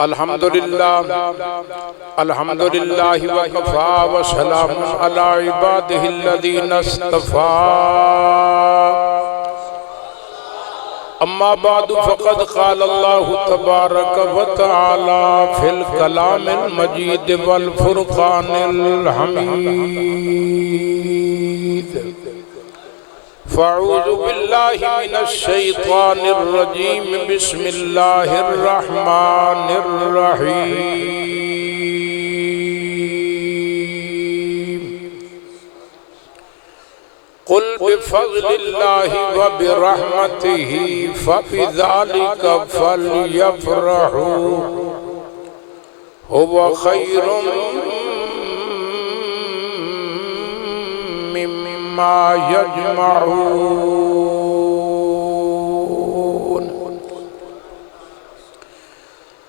الحمدللہ وکفا وسلام علی عبادہ الذین اصطفیٰ اما بعد فقد قال اللہ تبارک وتعالی فی الکلام المجید والفرقان الحمید فاعوذ باللہ من الشیطان الرجیم بسم اللہ الرحمن الرحیم قل بفضل اللہ وبرحمتہ فبذلک فلیفرحوا هو خیر مما یجمعون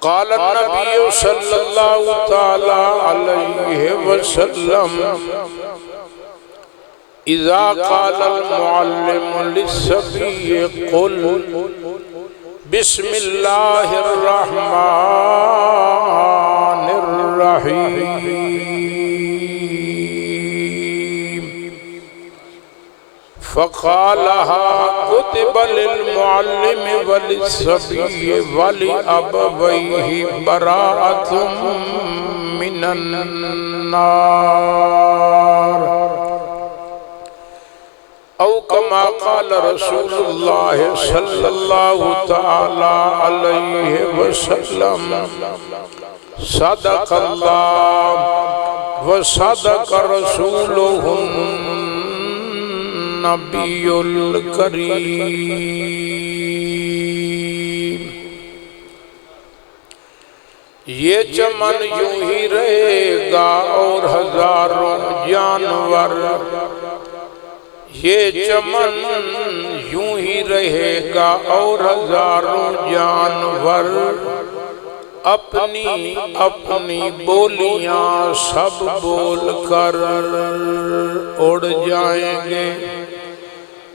قال النبی صلی اللہ تعالی علیہ وسلم اذا قال المعلم للصبي قل بسم الله الرحمن الرحيم فقالها كتب للمعلم وللصبي ولأبويه براءة من النار او کما قال رسول اللہ صلی اللہ تعالی علیہ وسلم صدق اللہ وصدق رسولہ النبی الکریم یہ چمن یوں ہی رہے گا اور ہزاروں جانور یہ چمن یوں ہی رہے گا اور ہزاروں جانور اپنی اپنی بولیاں سب بول کر اڑ جائیں گے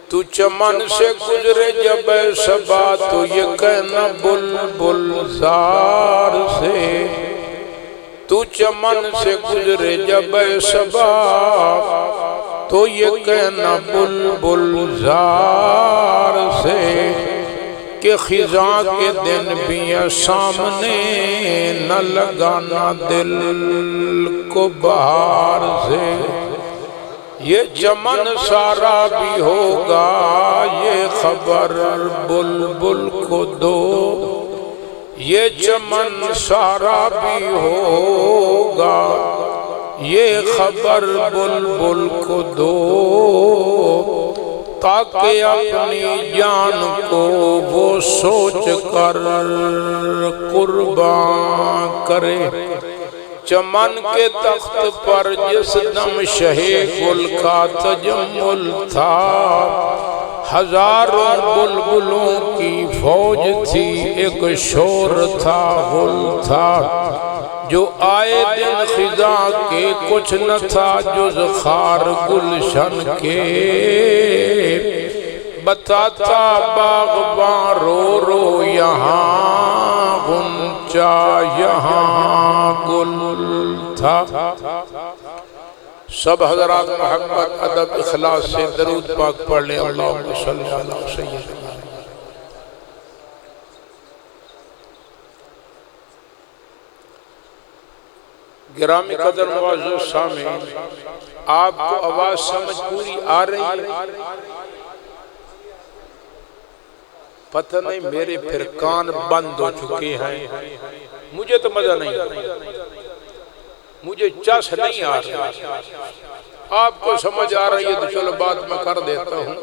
تو چمن سے گزرے جب صبا تو یہ کہنا بلبل زار سے تو چمن سے گزرے جب صبا تو یہ کہنا بلبل زار سے کہ خزاں کے دن بھی سامنے نہ لگانا دل کو بہار سے یہ چمن سارا بھی ہوگا یہ خبر بلبل کو دو یہ چمن سارا بھی ہوگا یہ خبر بلبل کو دو تاکہ اپنی جان کو وہ سوچ کر قربان کرے چمن کے تخت پر جس دم شہ گل کا تجمل تھا ہزاروں بلبلوں کی فوج تھی ایک شور تھا غل تھا جو آئے دن خزاں کے کچھ نہ تھا جز خار گلشن کے بتاتا باغباں رو رو یہاں غنچہ یہاں گل تھا سب حضرات محبت ادب اخلاص سے درود پاک پڑھ لیں اللہم صلی اللہ سیدنا گرامی قدر معزز سامعین آپ کو آواز سمجھ پوری آ رہی ہے پتہ نہیں میرے پھر کان بند ہو چکے ہیں مجھے تو مزہ نہیں مجھے چس نہیں آ رہا آپ کو سمجھ آ رہی ہے تو چلو بات میں کر دیتا ہوں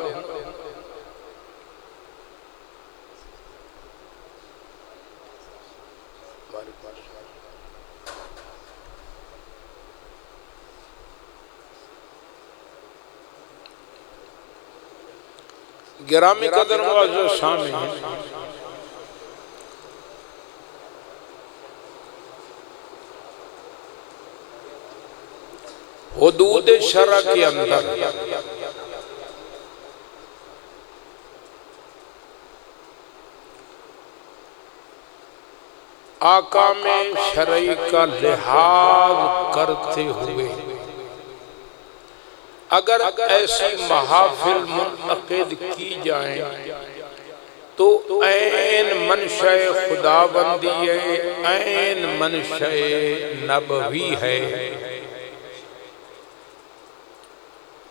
گرامی قدر معزز سامعین حدود شرع کے اندر آکام شرعی کا لحاظ کرتے ہوئے اگر ایسی محافل منعقد کی جائیں تو عین منشأ خداوندی ہے، عین منشأ نبوی ہے۔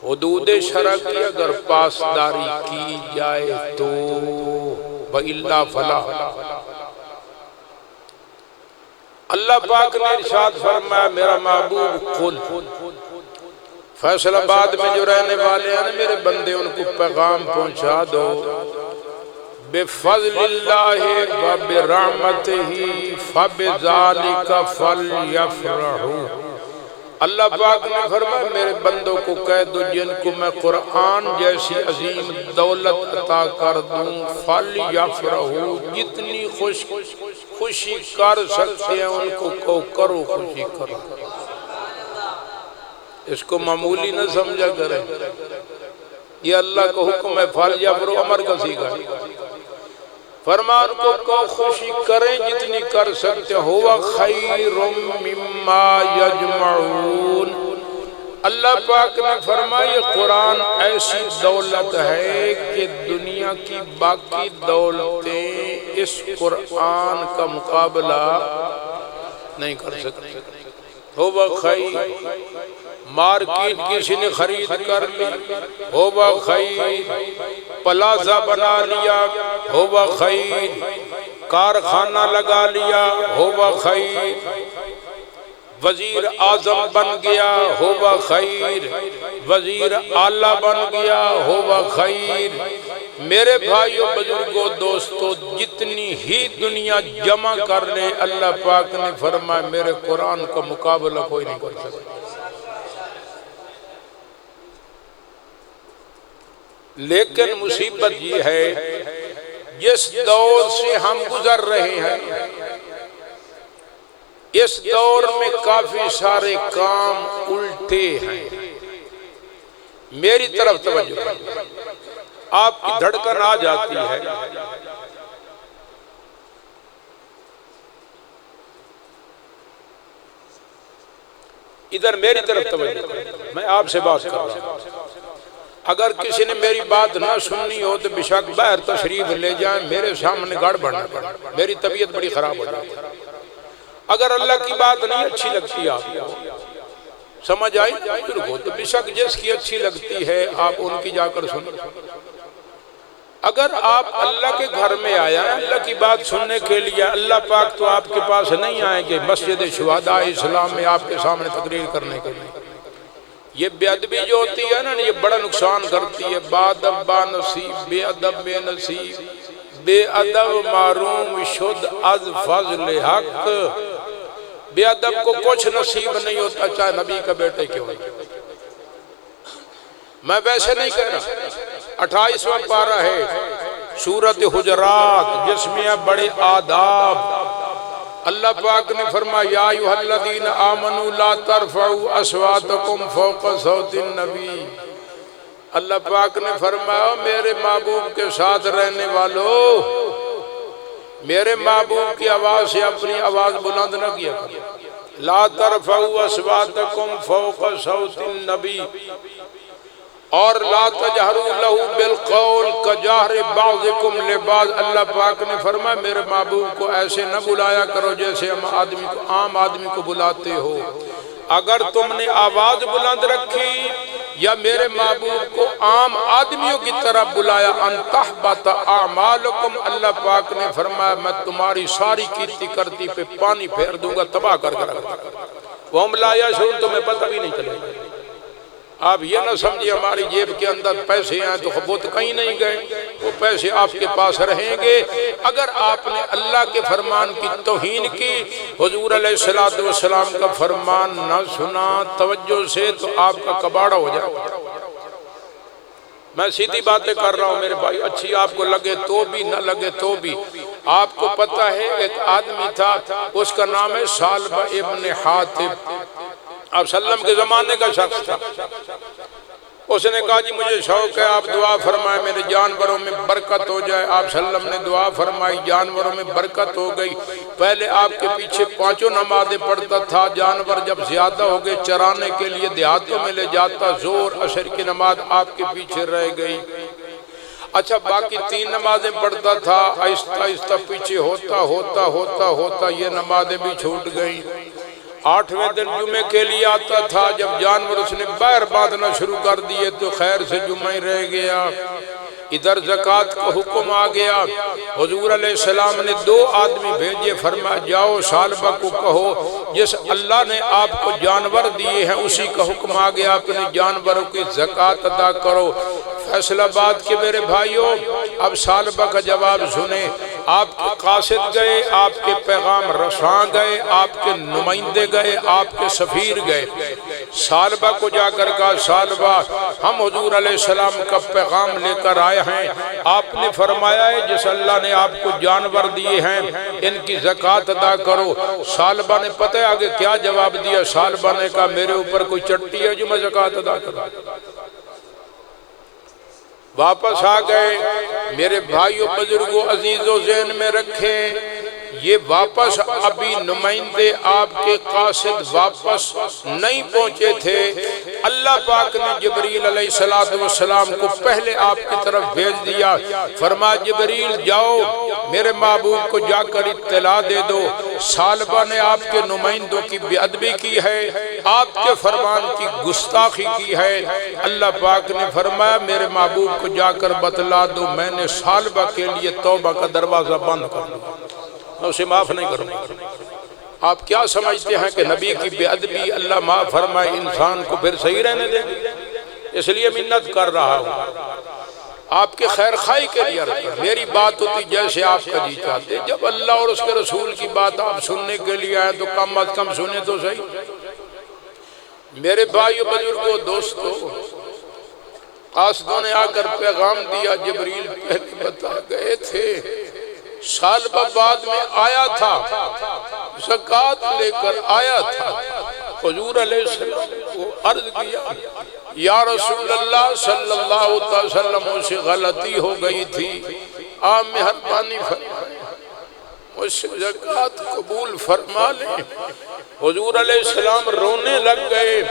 حدود شرع کی اگر پاسداری کی جائے تو وَإِلَّا فَلَا۔ اللہ پاک نے ارشاد فرمایا میرا محبوب قل، فیصل آباد میں جو رہنے والے ہیں میرے بندے ان کو پیغام پہنچا دو، بفضل اللہ وبرحمتہ فبذالک فلیفرحوا۔ اللہ پاک نے فرمایا میرے بندوں کو کہہ دو جن کو میں قرآن جیسی عظیم دولت عطا کر دوں، فلیفرحوا، جتنی خوشی کر سکتے ہیں ان کو کرو، خوشی کرو۔ اس کو معمولی نہ سمجھا کرے، یہ اللہ کا حکم ہے، فلیفرحوا امر کا صیغہ ہے۔ فرمان کو خوشی کریں جتنی کر سکتے ہوا خیر مما یجمعون۔ اللہ پاک نے فرمایا قرآن ایسی دولت ہے کہ دنیا کی باقی دولتیں اس قرآن کا مقابلہ نہیں کر سکتی۔ ہوا خیر، مارکیٹ کسی نے خرید کر لی، ہوا خیر، پلازا بنا لیا، ہوا خیر، کارخانہ لگا لیا، ہوا خیر، وزیر اعظم بن گیا، ہوا خیر، وزیر اعلیٰ بن گیا، ہوا خیر۔ میرے بھائیوں، بزرگوں، دوستوں، جتنی ہی دنیا جمع کر لیں اللہ پاک نے فرمایا میرے قرآن کا مقابلہ کوئی نہیں کر سکتا۔ لیکن مصیبت یہ ہے جس دور سے ہم گزر رہے ہیں اس دور میں کافی سارے کام الٹے ہیں۔ میری طرف توجہ کریں، آپ کی دھڑکن آ جاتی ہے ادھر میری طرف توجہ کریں، میں آپ سے بات کر رہا ہوں۔ اگر کسی نے میری بات نہ سننی ہو تو بے شک باہر تشریف لے جائیں، میرے سامنے گاڑ بڑھنا پڑا، میری طبیعت بڑی خراب ہو جاتی ہے۔ اگر اللہ کی بات نہیں اچھی لگتی آپ کو، سمجھ آئی بزرگوں، تو بے شک جس کی اچھی لگتی ہے آپ ان کی جا کر سنیں۔ اگر آپ اللہ کے گھر میں آیا ہے اللہ کی بات سننے کے لیے، اللہ پاک تو آپ کے پاس نہیں آئیں گے مسجد شہداء اسلام میں آپ کے سامنے تقریر کرنے کے لیے۔ یہ بے ادبی جو ہوتی ہے نا، یہ بڑا نقصان کرتی ہے۔ بادب با نصیب، بے ادب بے نصیب، بے ادب معروم شد از فضل حق۔ بے ادب کو کچھ نصیب نہیں ہوتا چاہے نبی کا بیٹے کیوں ہے۔ میں ویسے نہیں کہہ رہا، 28واں پارہ ہے سورۃ حجرات جس میں ہے بڑے آداب۔ اللہ پاک نے فرمایا یا ایھا الذین آمنوا لا ترفعوا اصواتکم فوق صوت النبی۔ اللہ پاک نے فرمایا میرے محبوب کے ساتھ رہنے والو، میرے محبوب کی آواز سے اپنی آواز بلند نہ کیا کرو۔ لا ترفعوا اصواتکم فوق صوت النبی، اور لا تجہروا لہ بالقول کجہر بعضکم لبعض۔ اللہ پاک نے فرمایا میرے محبوب کو ایسے نہ بلایا کرو جیسے عام آدمی کو بلاتے ہو۔ اگر تم نے آواز بلند رکھی یا میرے محبوب کو عام آدمیوں کی طرح بلایا، ان تحبط اعمالکم، اللہ پاک نے فرمایا میں تمہاری ساری کیرتی کرتی پہ پانی پھیر دوں گا، تباہ کر کر رکھ دوں گا۔ وہم لا یشعرون، تمہیں پتہ بھی نہیں چلے گا۔ آپ یہ نہ سمجھے ہماری جیب کے اندر پیسے ہیں تو وہ تو کہیں نہیں گئے، وہ پیسے آپ کے پاس رہیں گے۔ اگر آپ نے اللہ کے فرمان کی توہین کی، حضور علیہ السلام کا فرمان نہ سنا توجہ سے، تو آپ کا کباڑا ہو جائے۔ میں سیدھی باتیں کر رہا ہوں میرے بھائی، اچھی آپ کو لگے تو بھی نہ لگے تو بھی۔ آپ کو پتہ ہے ایک آدمی تھا، اس کا نام ہے ثعلبہ ابن حاتب، آپ سلم کے زمانے کا شخص تھا۔ اس نے کہا جی مجھے شوق ہے آپ دعا فرمائیں میرے جانوروں میں برکت ہو جائے۔ آپ صلی اللہ علیہ وسلم نے دعا فرمائی، جانوروں میں برکت ہو گئی۔ پہلے آپ کے پیچھے 5 نمازیں پڑھتا تھا، جانور جب زیادہ ہو گئے چرانے کے لیے دیہاتوں میں لے جاتا، ظہر عصر کی نماز آپ کے پیچھے رہ گئی۔ اچھا باقی 3 نمازیں پڑھتا تھا، آہستہ آہستہ پیچھے ہوتا یہ نمازیں بھی چھوٹ گئیں۔ 8ویں دن جمعے کے لیے آتا تھا، جب جانور اس نے باہر باندھنا شروع کر دیے تو خیر سے جمعہ ہی رہ گیا۔ ادھر زکوٰۃ کا حکم آ گیا۔ حضور علیہ السلام نے 2 آدمی بھیجے، فرمایا جاؤ ثعلبہ کو کہو جس اللہ نے آپ کو جانور دیے ہیں اسی کا حکم آ گیا، اپنے جانوروں کی زکوٰۃ ادا کرو۔ فیصلہ باد کے میرے بھائیوں، اب ثعلبہ کا جواب سنیں۔ آپ کے قاصد گئے، آپ کے پیغام رساں گئے، آپ کے نمائندے گئے، آپ کے سفیر گئے۔ ثعلبہ کو جا کر کہا ثعلبہ ہم حضور علیہ السلام کا پیغام لے کر آئے ہیں، آپ نے فرمایا ہے جس اللہ نے آپ کو جانور دیے ہیں ان کی زکوٰۃ ادا کرو۔ ثعلبہ نے پتہ ہے آگے کیا جواب دیا؟ ثعلبہ نے کہا میرے اوپر کوئی چٹی ہے جو میں زکوٰۃ ادا کروں؟ واپس آ گئے۔ میرے بھائیوں بزرگوں عزیزوں ذہن میں رکھیں، یہ واپس ابھی نمائندے آپ کے قاصد واپس نہیں پہنچے تھے۔ اللہ پاک نے جبریل علیہ السلام کو پہلے آپ کی طرف بھیج دیا، فرمایا جبریل جاؤ میرے محبوب کو جا کر اطلاع دے دو ثعلبہ نے آپ کے نمائندوں کی بے ادبی کی ہے، آپ کے فرمان کی گستاخی کی ہے۔ اللہ پاک نے فرمایا میرے محبوب کو جا کر بتلا دو میں نے ثعلبہ کے لیے توبہ کا دروازہ بند کر دیا، میں اسے معاف نہیں کروں گا۔ آپ کیا سمجھتے ہیں کہ نبی کی بے ادبی اللہ معاف فرمائے انسان کو پھر صحیح رہنے دے؟ اس لیے منت کر رہا ہوں، آپ کے خیر خواہی کے لیے عرض کر، میری بات ہوتی جیسے آپ کا جی چاہتے۔ جب اللہ اور اس کے رسول کی بات آپ سننے کے لیے آئے تو کم از کم سنیں تو صحیح۔ میرے بھائیو بزرگوں دوستو، قاصدوں نے آ کر پیغام دیا، جبریل پہلے بتا گئے تھے، ثعلبہ بعد میں آیا تھا، زکوٰۃ لے کر آیا تھا۔ حضور علیہ السلام کو عرض کیا یا رسول اللہ صلی اللہ علیہ وسلم سے غلطی ہو گئی تھی، آپ مہربانی فرمائیں مجھ سے زکوٰۃ قبول فرما لیں۔ حضور علیہ السلام رونے لگ گئے،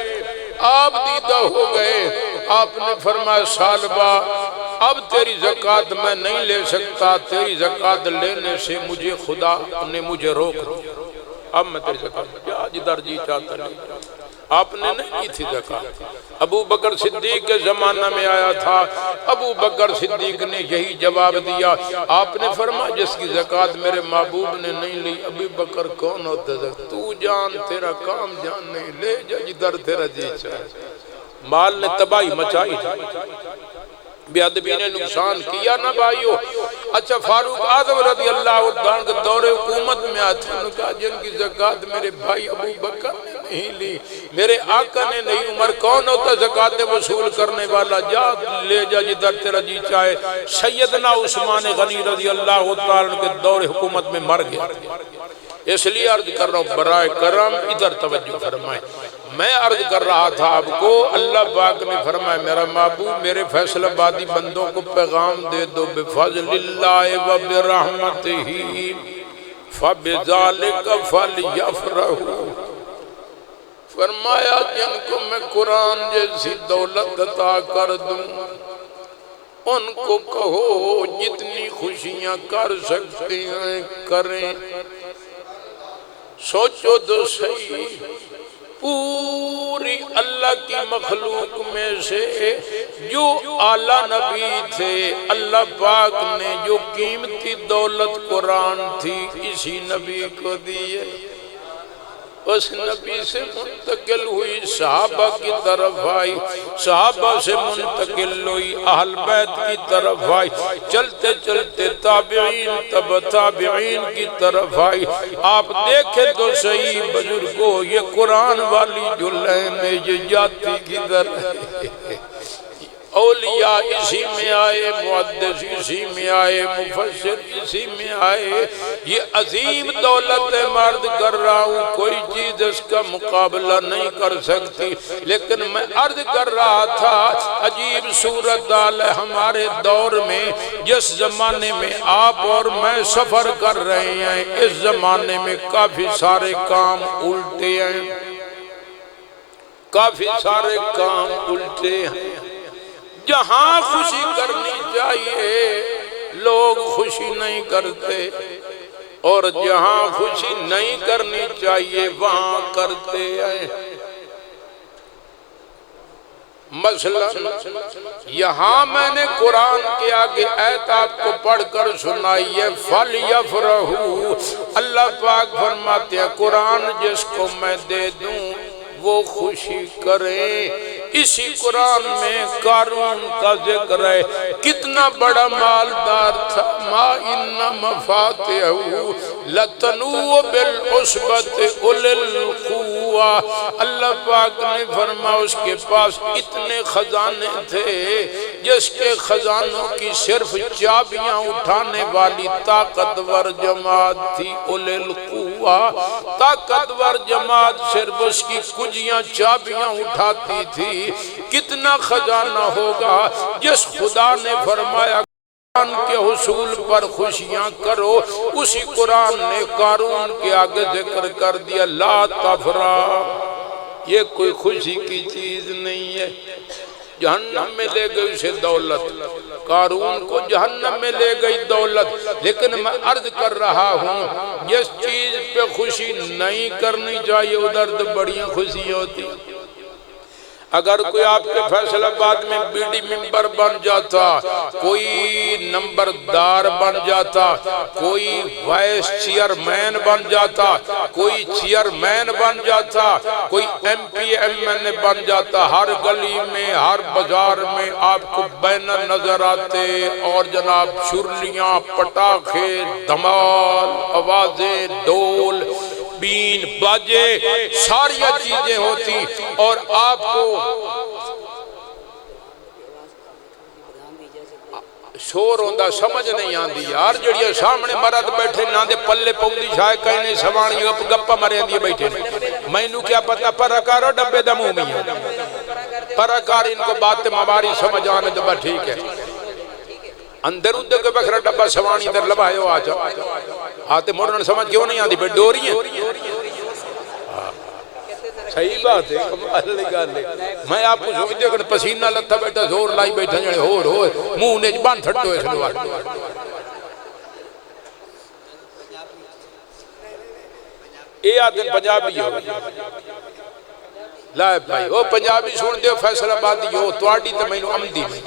آپ دیدہ ہو گئے۔ آپ نے فرمایا ثعلبہ اب تیری زکوٰۃ میں نہیں لے سکتا، تیری زکوٰۃ لینے سے مجھے خدا نے مجھے روک دیا، اب میں تیری زکوٰۃ جدھر جی چاہتا نہیں۔ آپ نے نہیں کی تھی زکوٰۃ۔ ابو بکر صدیق کے زمانہ میں آیا تھا، ابو بکر صدیق نے یہی جواب دیا۔ آپ نے فرمایا جس کی زکوٰۃ میرے محبوب نے نہیں لی، ابو بکر کون ہوتا ہے؟ تو جان تیرا کام جان نہیں، لے جا جدھر تیرا جی چاہے۔ مال نے تباہی مچائی، بے ادبی نے نقصان کیا نا بھائیو۔ اچھا فاروق اعظم رضی اللہ عنہ کے دور حکومت میں آتے ہیں، انہوں نے کہا جن کی زکوٰۃ میرے بھائی ابو بکر نے نہیں لی، میرے آقا نے نہیں، عمر کون ہوتا زکوٰۃ وصول کرنے والا؟ جا لے جا جدھر تیرا جی چاہے۔ سیدنا عثمان غنی رضی اللہ عنہ کے دور حکومت میں مر گیا۔ اس لیے عرض کر رہا ہوں برائے کرم ادھر توجہ فرمائیں۔ میں عرض کر رہا تھا آپ کو، اللہ پاک نے فرمایا میرا محبوب میرے فیصلہ بادی بندوں کو پیغام دے دو، بفضل اللہ و برحمتہ فبذالک فلیفرحوا۔ فرمایا جن کو میں قرآن جیسی دولت عطا کر دوں ان کو کہو جتنی خوشیاں کر سکتے ہیں کریں۔ سوچو تو صحیح، پوری اللہ کی مخلوق میں سے جو اعلیٰ نبی تھے، اللہ پاک نے جو قیمتی دولت قرآن تھی اسی نبی کو دیے، اس نبی سے منتقل ہوئی صحابہ کی طرف آئی، صحابہ سے منتقل ہوئی اہل بیت کی طرف آئی، چلتے چلتے تابعین تبع تابعین کی طرف آئی۔ آپ دیکھیں تو صحیح بزرگوں، یہ قرآن والی جو لائن ہے یہ جاتی کدھر ہے؟ اولیاء اسی میں آئے، محدث اسی میں آئے، مفسر اسی میں آئے۔ یہ عظیم دولت مرد کر رہا ہوں، کوئی چیز اس کا مقابلہ نہیں کر سکتی، لیکن میں عرض کر رہا تھا عجیب صورتحال ہے ہمارے دور میں۔ جس زمانے میں آپ اور میں سفر کر رہے ہیں، اس زمانے میں کافی سارے کام الٹے ہیں، کافی سارے کام الٹے ہیں۔ جہاں خوشی کرنی چاہیے لوگ خوشی نہیں کرتے، اور جہاں خوشی نہیں کرنی چاہیے وہاں کرتے ہیں۔ مثلا یہاں میں نے قرآن کے آگے آیت آپ کو پڑھ کر سنائی ہے، فَلْيَفْرَحُوا۔ اللہ پاک فرماتے ہیں قرآن جس کو میں دے دوں وہ خوشی کریں۔ اسی قرآن میں قارون کا ذکر ہے، کتنا بڑا مالدار تھا۔ ما ان مفاتحہ لتنوء بالعصبۃ اولي القوہ۔ اللہ پاک نے فرمایا اس کے پاس اتنے خزانے تھے جس کے خزانوں کی صرف چابیاں اٹھانے والی طاقتور جماعت تھی۔ اولي القوہ، طاقتور جماعت صرف اس کی کجیاں چابیاں اٹھاتی تھی۔ کتنا خزانہ ہوگا جس خدا نے فرمایا قرآن کے حصول پر خوشیاں کرو، اسی قرآن نے قارون کے آگے ذکر کر دیا لا تفرح۔ یہ کوئی خوشی کی چیز نہیں ہے، جہنم میں لے گئی اسے دولت، قارون کو جہنم میں لے گئی دولت۔ لیکن میں عرض کر رہا ہوں جس چیز پہ خوشی نہیں کرنی چاہیے ادھر تو بڑی خوشی ہوتی۔ اگر کوئی آپ کے فیصلہ آباد میں بیڈی ممبر بن جاتا، کوئی نمبردار بن جاتا، کوئی وائس چیئرمین بن جاتا، کوئی چیئرمین بن جاتا، کوئی ایم پی ایم این اے بن جاتا، ہر گلی میں ہر بازار میں آپ کو بینر نظر آتے، اور جناب شرلیاں، پٹاخے، دھمال، آوازیں، ڈول، بین، باجے، ساری چیزیں ہوتی، اور آپ کو شور ہوندہ سمجھ نہیں آندی۔ یار جڑیے سامنے مرد بیٹھے نہ دے پلے پوندی شاہ کہنے سوانی گپا مرے اندی بیٹھے، میں انہوں کیا پتا پراکارو ڈبے دموں میں ہیں، پراکار ان کو بات مباری سمجھ آنے دبا ٹھیک ہے۔ اندر ادھے کے بکرہ ڈبا سوانی در لبائے ہو آجا آتے موڑن سمجھ کیوں نہیں آندی بیٹھ ڈوری ہیں۔ صحیح بات ہے، کمال لگا لے۔ میں آپ کو سمجھ دیکھنے پسینہ لتا بیٹھا زور لائی بیٹھا جانے ہو منہ نے جبان تھٹو ہے سنوار۔ اے آدھن پنجابی ہو لائب بھائی، وہ پنجابی سن دے فیصلہ آبادی ہو تو آڈی تو میں انہوں امدی میں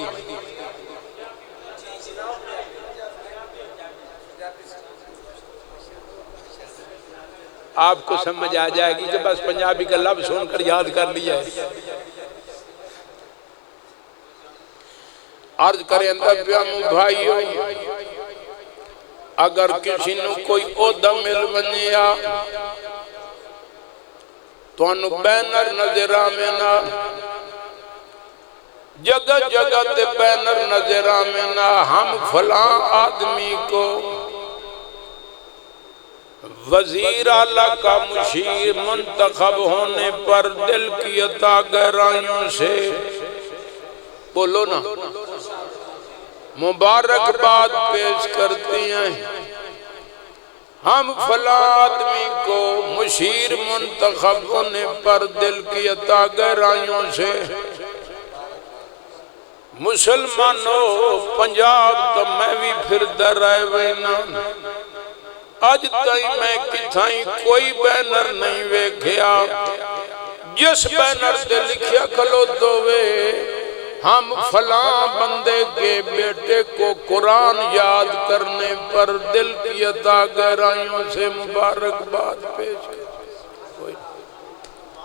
آپ کو سمجھ آ جائے گی کہ بس پنجابی کا لفظ سن کر یاد کر لیا ہے۔ عرض کریں اندر پیامو بھائیو، اگر کسی نے کوئی عہدہ مل بنیا تو انہوں بینر نظر آمنا، جگہ جگہ تے بینر نظر آمنا، ہم فلاں آدمی کو وزیر اعلیٰ کا مشیر منتخب ہونے پر دل کی عطا گہرائیوں سے بولو نا مبارکباد پیش کرتی ہیں۔ ہم فلاں آدمی کو مشیر منتخب ہونے پر دل کی عطا گہرائیوں سے مسلمانوں پنجاب تو میں بھی پھر در آئے وینا، آج تائیں میں کتھائیں کوئی بینر نہیں ویکھیا جس بینر دے لکھیا کھلو دووے ہم فلاں بندے کے بیٹے کو قرآن یاد کرنے پر دل کی عطا گہرائیوں سے مبارکباد پیش کوئی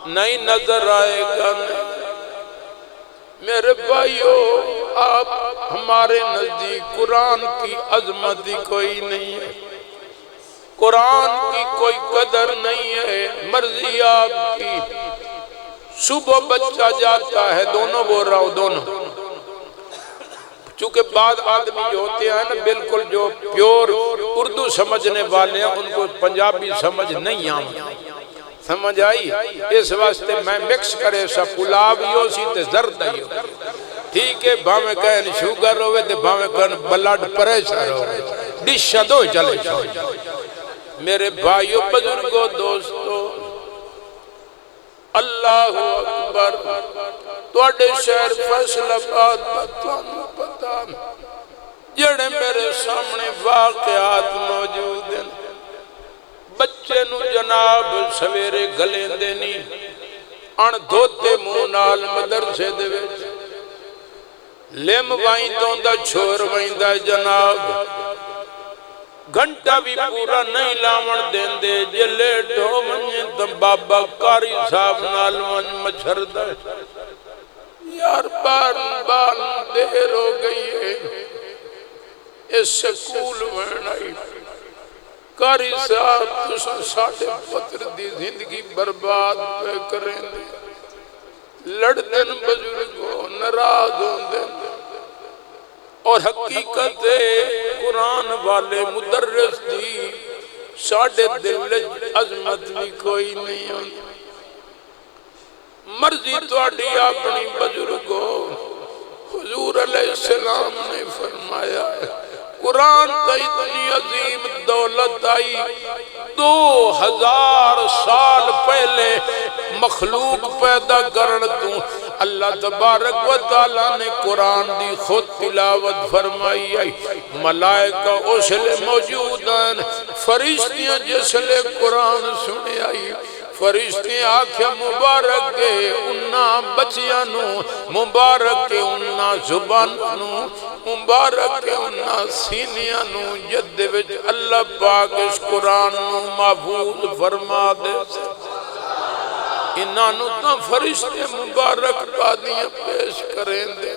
نہیں نظر آئے گا۔ میرے بھائیو، آپ ہمارے نزدیک قرآن کی عظمت ہی کوئی نہیں ہے، قرآن کی کوئی قدر نہیں ہے، مرضی آپ کی۔ صبح بچہ جاتا ہے، دونوں بول رہا ہوں دونوں، چونکہ بعض آدمی جو ہوتے ہیں نا بالکل جو پیور اردو سمجھنے والے ہیں ان کو پنجابی سمجھ نہیں آتی، سمجھ آئی؟ اس واسطے میں مکس کرے سا پلاو ہی ہو سی تے زرد ہی ہو، ٹھیک ہے؟ بھاویں کہیں شوگر ہوئے تے بھاویں کہیں بلڈ پریشر ہوئے، ڈشاں دو چلے چھوڑ۔ میرے بھائیو بزرگو دوستو، اللہ اکبر، توڑے شہر فیصل آباد بتانو پتا جڑے میرے سامنے واقعات موجود ہیں۔ بچے نو جناب سویرے گلیں دینی، ان دھوتے مونال مدرسے دے وچ لیم وائیں دوندہ چھوڑ وائیں دا جناب، گھنٹہ بھی پورا نہیں لاون دین دے، جے لیٹ ہو منجے تو بابا کاری صاحب نال ون مچھر دے۔ یار بار دیر ہو گئی ہے، اس سکول میں آئی، کاری صاحب تساں ساڑھے پتر دی زندگی برباد پہ کریں دے، لڑدن بزرگوں ناراض ہوندے، اور حقیقت قرآن والے مدرس دی ساڑھے دل عظمت بھی کوئی نہیں ہوئی۔ مرضی توڑی اپنی بزرگوں، حضور علیہ السلام نے فرمایا ہے قرآن تا اتنی عظیم دولت آئی 2000 سال پہلے مخلوق پیدا کرن تو اللہ تبارک و تعالیٰ نے قرآن دی خود تلاوت فرمائی آئی، ملائکہ اس لئے موجود ہیں، فرشتیاں جس لئے قرآن سنے آئی، فرشتے آکھیا مبارک کے انہا بچیانو، مبارک کے انہا زبانانو، مبارک کے انہا سینیانو، جد وچ اللہ پاک اس قرآن نو محفوظ فرما دے سے انہاں نو تا فرشتے مبارک بادیاں پیش کریں دے۔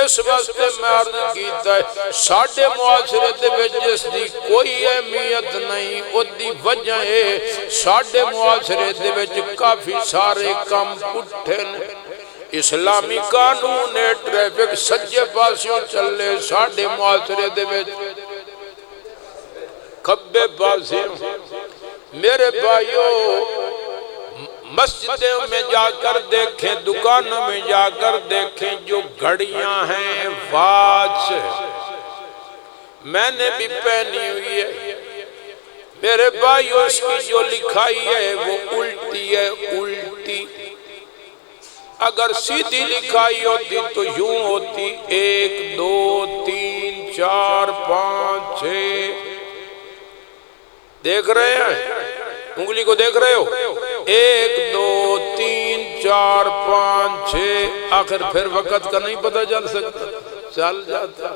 اس واسطے میں عرض کیتا ہے ساڑھے معاشرے دے وچ جس دی کوئی اہمیت نہیں، او دی وجہ ہے ساڑھے معاشرے دے وچ کافی سارے کام پٹھے نے، اسلامی قانون ٹریفک سجے پاسیوں چلے ساڑھے معاشرے دے وچ کھبے پاسیوں۔ میرے بھائیوں مسجدوں میں جا کر دیکھیں، دکانوں میں جا کر دیکھیں، جو گھڑیاں ہیں واچ میں نے بھی پہنی ہوئی ہے، میرے بھائیوں اس کی جو لکھائی ہے وہ الٹی ہے، الٹی۔ اگر سیدھی لکھائی ہوتی تو یوں ہوتی 1 2 3 4 5 6، دیکھ رہے ہیں انگلی کو، دیکھ رہے ہو 1 2 3 4 5 6، آخر پھر وقت کا نہیں پتہ چل سکتا، چل جاتا۔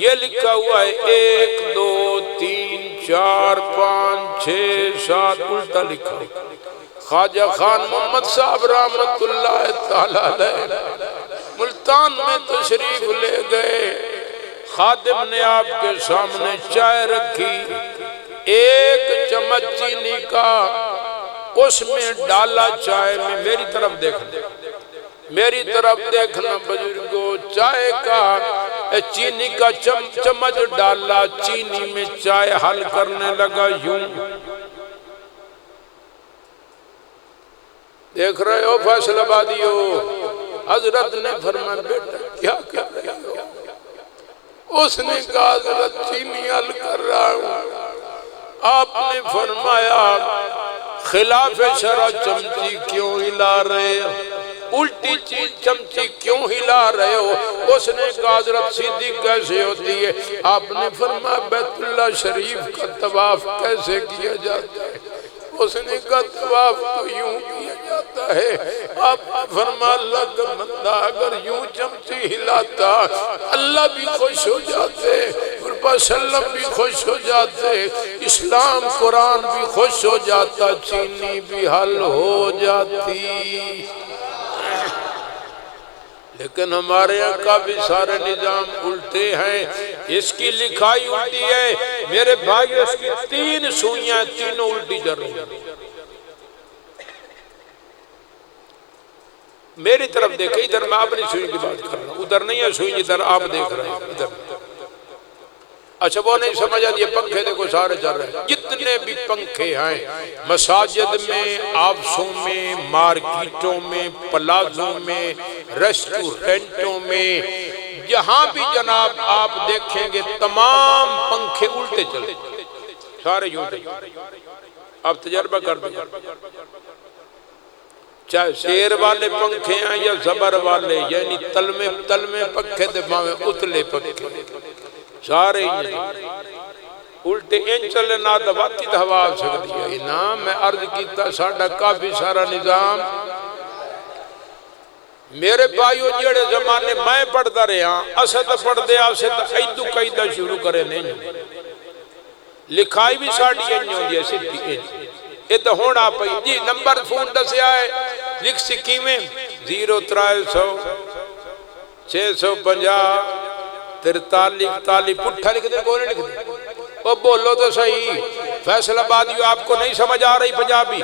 یہ لکھا ہوا ہے 1 2 3 4 5 6 7، الٹا لکھا ہے۔ خواجہ خان محمد صاحب رحمت اللہ تعالیٰ علیہ ملتان میں تشریف لے گئے، خادم نے آپ کے سامنے چائے رکھی، 1 چمچ چینی کا اس میں ڈالا چائے میں، میری طرف دیکھنا بزرگو، چائے کا چینی کا چمچ ڈالا، چینی میں چائے حل کرنے لگا، یوں دیکھ رہے ہو فیصل آبادیو، حضرت نے فرمایا بیٹا کیا کر رہے ہو؟ اس نے کہا حضرت چینی حل کر رہا ہوں۔ آپ نے فرمایا خلاف شرع چمچی کیوں ہلا رہے ہو؟ الٹی چیز چمچی کیوں ہلا رہے ہو؟ اس نے کہا حضرت سیدھی کیسے ہوتی ہے؟ آپ نے فرمایا بیت اللہ شریف کا طواف کیسے کیا جاتا ہے؟ اس نے کہا طواف تو یوں کیا جاتا ہے۔ آپ فرما اللہ کا بندہ اگر یوں چمچی ہلاتا اللہ بھی خوش ہو جاتے، پرپا سلم بھی خوش ہو جاتے، اسلام قرآن بھی خوش ہو جاتا، چینی بھی حل ہو جاتی۔ لیکن ہمارے یہاں کافی سارے نظام الٹے ہیں، اس کی لکھائی الٹی ہے، میرے بھائی اس کی 3 سوئیاں تینوں الٹی جر رہی ہیں۔ میری طرف دیکھیں، ادھر میں اپنی سوئی کی بات کر رہا ہوں، ادھر نہیں ہے سوئی جدھر آپ دیکھ رہے ہیں، ادھر۔ اچھا وہ نہیں سمجھا، یہ پنکھے دیکھو سارے چل رہے ہیں، جتنے بھی پنکھے ہیں مساجد میں، آفسوں میں، مارکیٹوں میں، پلازوں میں، ریسٹورنٹوں میں، جہاں بھی جناب آپ دیکھیں گے تمام پنکھے الٹے چلتے سارے یوں تھے۔ آپ تجربہ کر دیں، چاہے شیر والے پنکھے ہیں یا زبر والے، یعنی تلمے پنکھے دفاع میں اتلے پنکھے سارے ہی الٹے ان چلے نہ دباتی ہوا آ سکتی ہے نا۔ میں عرض کیتا ساڑھا کافی سارا نظام میرے بھائیو جڑے زمانے میں پڑھتا رہا اسد پڑھتے آسے تا ایدو قیدہ شروع کرے نہیں، لکھائی بھی ساڑھی انجھ ہوندی ہے سدھی انجھ، یہ تو ہونا پئی جی نمبر فون دسے آئے لکھ سکی میں 0300 650 43 پٹھا لکھ دے گولے لکھ دے، وہ بولو تو صحیح، فیصل آبادیو آپ کو نہیں سمجھ آ رہی پنجابی؟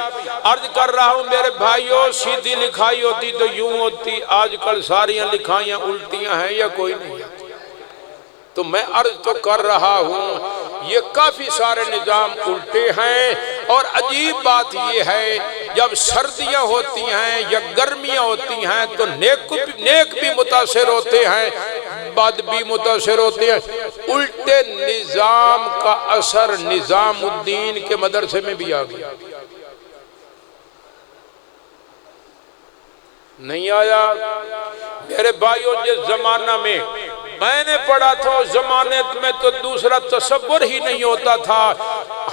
عرض کر رہا ہوں میرے بھائیوں، سیدھی لکھائی ہوتی تو یوں ہوتی، آج کل ساریاں لکھائیاں الٹیاں ہیں یا کوئی نہیں؟ تو میں عرض تو کر رہا ہوں یہ کافی سارے نظام الٹے ہیں، اور عجیب بات یہ ہے جب سردیاں ہوتی ہیں یا گرمیاں ہوتی ہیں تو نیک بھی متاثر ہوتے ہیں، بد بھی متاثر ہوتے ہیں۔ الٹے نظام کا اثر نظام الدین کے مدرسے میں بھی آ گیا، نہیں آیا؟ میرے بھائیوں جس زمانہ میں میں نے پڑھا تھا اس زمانے میں تو دوسرا تصور ہی نہیں ہوتا تھا،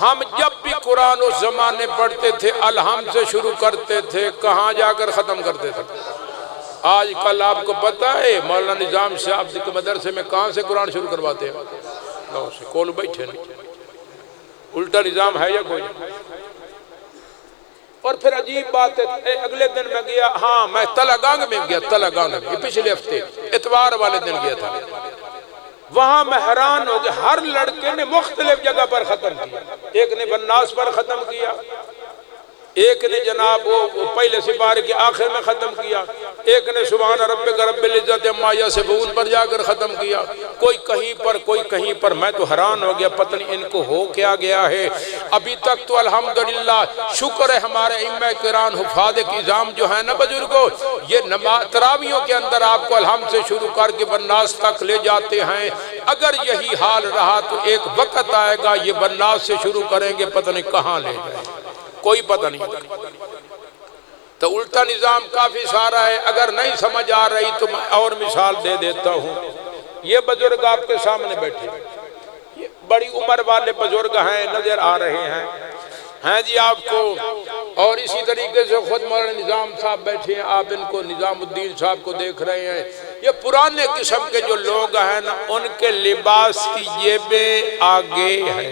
ہم جب بھی قرآن اس زمانے پڑھتے تھے الحمد سے شروع کرتے تھے، کہاں جا کر ختم کرتے تھے؟ آج کل آپ کو پتہ ہے مولانا نظام صاحب کے مدرسے میں کہاں سے قرآن شروع کرواتے ہیں؟ نو سے کون بیٹھے نہیں، الٹا نظام ہے یا کوئی؟ اور پھر عجیب بات ہے، اگلے دن میں گیا، ہاں میں تلگانگ میں گیا، تلگانگ میں پچھلے ہفتے اتوار والے دن گیا تھا، وہاں میں حیران ہو گیا، ہر لڑکے نے مختلف جگہ پر ختم کیا، ایک نے بناس پر ختم کیا، ایک نے جناب وہ پہلے سپارے کے آخر میں ختم کیا، ایک نے سبحان ربک رب العزت عما یصفون پر جا کر ختم کیا، کوئی کہیں پر کوئی کہیں پر۔ میں تو حیران ہو گیا پتہ نہیں ان کو ہو کیا گیا ہے۔ ابھی تک تو الحمدللہ شکر ہے ہمارے ائمہ کرام حفاظ نظام جو ہے نا بزرگوں، یہ تراویحوں کے اندر آپ کو الحمد سے شروع کر کے بناس تک لے جاتے ہیں۔ اگر یہی حال رہا تو ایک وقت آئے گا یہ بناس سے شروع کریں گے پتہ نہیں کہاں لے جائیں، کوئی پتہ نہیں۔ تو الٹا نظام کافی سارا ہے، اگر نہیں سمجھ آ رہی تو میں اور مثال دے دیتا ہوں۔ یہ بزرگ آپ کے سامنے بیٹھے، یہ بڑی عمر والے بزرگ ہیں، نظر آ رہے ہیں جی آپ کو، اور اسی طریقے سے خود مولانا نظام صاحب بیٹھے ہیں، آپ ان کو نظام الدین صاحب کو دیکھ رہے ہیں۔ یہ پرانے قسم کے جو لوگ ہیں نا ان کے لباس کی جیبیں آگے ہیں۔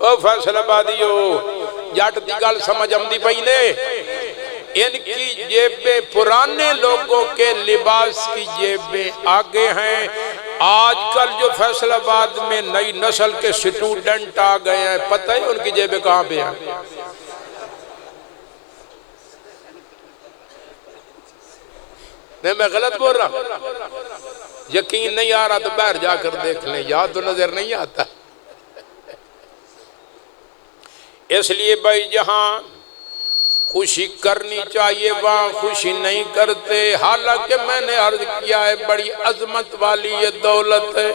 او فیصل آبادیو جٹ دی گل سمجھ آمدی پئی نے؟ ان کی جیبیں پرانے لوگوں کے لباس کی جیبیں آگے ہیں۔ آج کل جو فیصل آباد میں نئی نسل کے سٹوڈنٹ آ گئے ہیں، پتہ ہے ان کی جیبیں کہاں پہ ہیں؟ نہیں میں غلط بول رہا ہوں؟ یقین نہیں آ رہا تو باہر جا کر دیکھ لیں، یاد تو نظر نہیں آتا۔ اس لیے بھائی جہاں خوشی کرنی چاہیے وہاں خوشی نہیں کرتے، حالانکہ میں نے عرض کیا ہے بڑی عظمت والی یہ دولت ہے،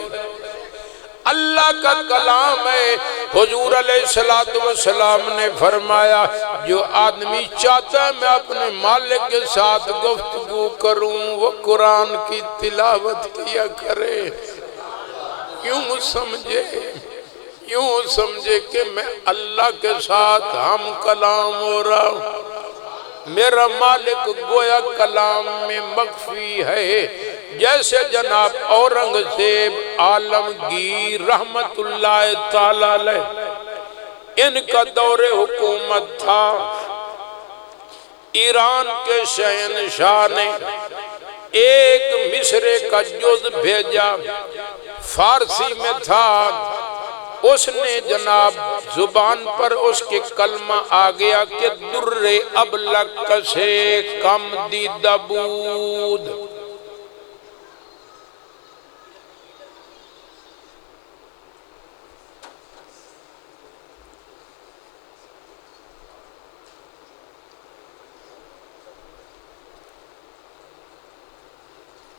اللہ کا کلام ہے۔ حضور علیہ السلام نے فرمایا جو آدمی چاہتا ہے میں اپنے مالک کے ساتھ گفتگو کروں وہ قرآن کی تلاوت کیا کرے، یوں سمجھے کہ میں اللہ کے ساتھ ہم کلام ہو رہا ہوں، میرا مالک گویا کلام میں مخفی ہے۔ جیسے جناب اورنگزیب عالمگیر رحمت اللہ تعالی علیہ، ان کا دور حکومت تھا، ایران کے شہنشاہ نے ایک مصرے کا جز بھیجا، فارسی میں تھا، اس نے جناب زبان پر اس کے کلمہ آ گیا کہ در ابلک سے کم دیدہ بود.